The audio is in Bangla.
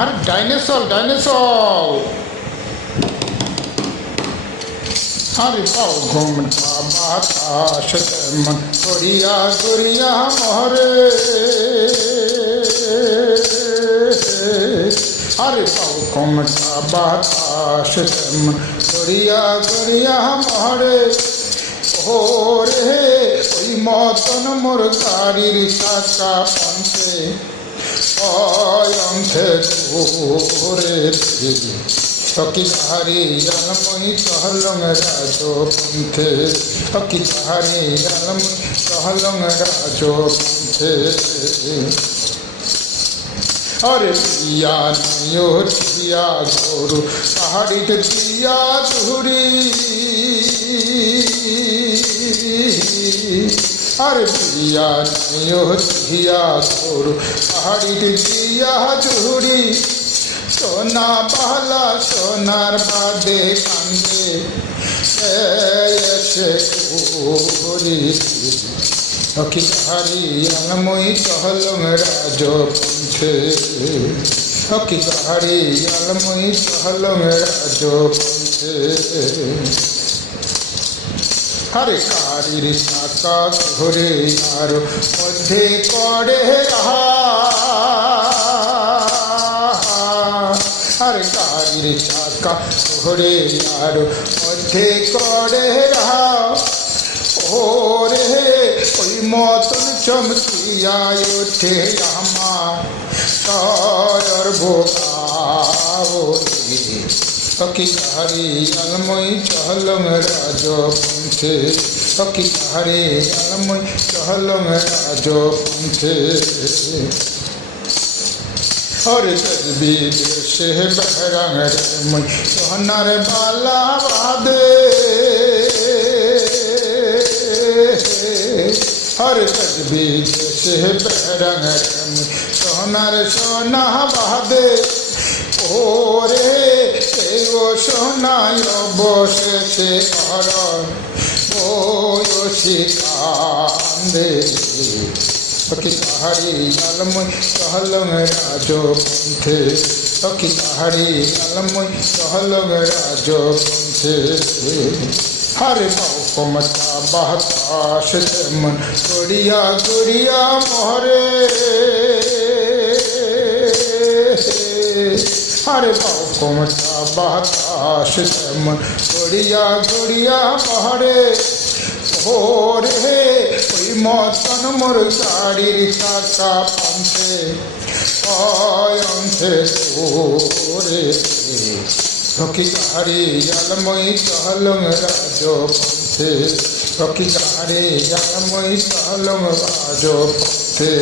আর ডাইনোসর ডাইনোসর আরে পাও ঘুমটা বাতাস তেমন করিয়া করিয়া মরে আরে পাও ঘুমটা বাতাস তেমন করিয়া করিয়া মরে ওরে ওই মতন মোর গাড়ির চাকা পন্থে অয়ন্থে ঘুরে সকিধারি জালময়ী চহলং রাজপন্থে সকিধারি জালময়ী চহলং রাজপন্থে अरे पिया नयो पिया गोरु पहाड़ी के पिया धुरी अरे पिया नयो पिया गोरु पहाड़ी के पिया धुरी सोना बाला सोनार बादे कांदे ऐसे गोरी সকিধারি আলময়ী চহলং রাজপন্থে সকিধারি আলময়ী চহলং রাজপন্থে হরে কারির চাকা ঘুরে আর মধ্যে করে হরে কারির চাকা ঘুরে আর মধ্যে করে ওরে ওই মতন চমকিয়া ওঠে আমার তর ভোগাবলি সকিধারি আলময়ী চহলং রাজপন্থে সকিধারি আলময়ী চহলং রাজপন্থে হরে বিদেশে বহরং মই সোনার বালা বাদে हर तजबीज से बहरंग सोनार सोना बहादे ओरे वो सोना यो बोस से और वो यो शिकांदे सकिधारी आलमयी चहलং राजपन्थे सकिधारी आलमयी चहलং राजपन्थे हरे मौकमता बातास मन गोड़िया गोड़िया मोहरे हरे मौकमता बातास मन गोड़िया गोड़िया मोहरे ओरे ওই মতন মোর গাড়ির চাকা পন্থে অয়ন্থে ঘুরে সকিধারি আলময়ী চহলং রাজপন্থে সকিধারি আলময়ী চহলং রাজপন্থে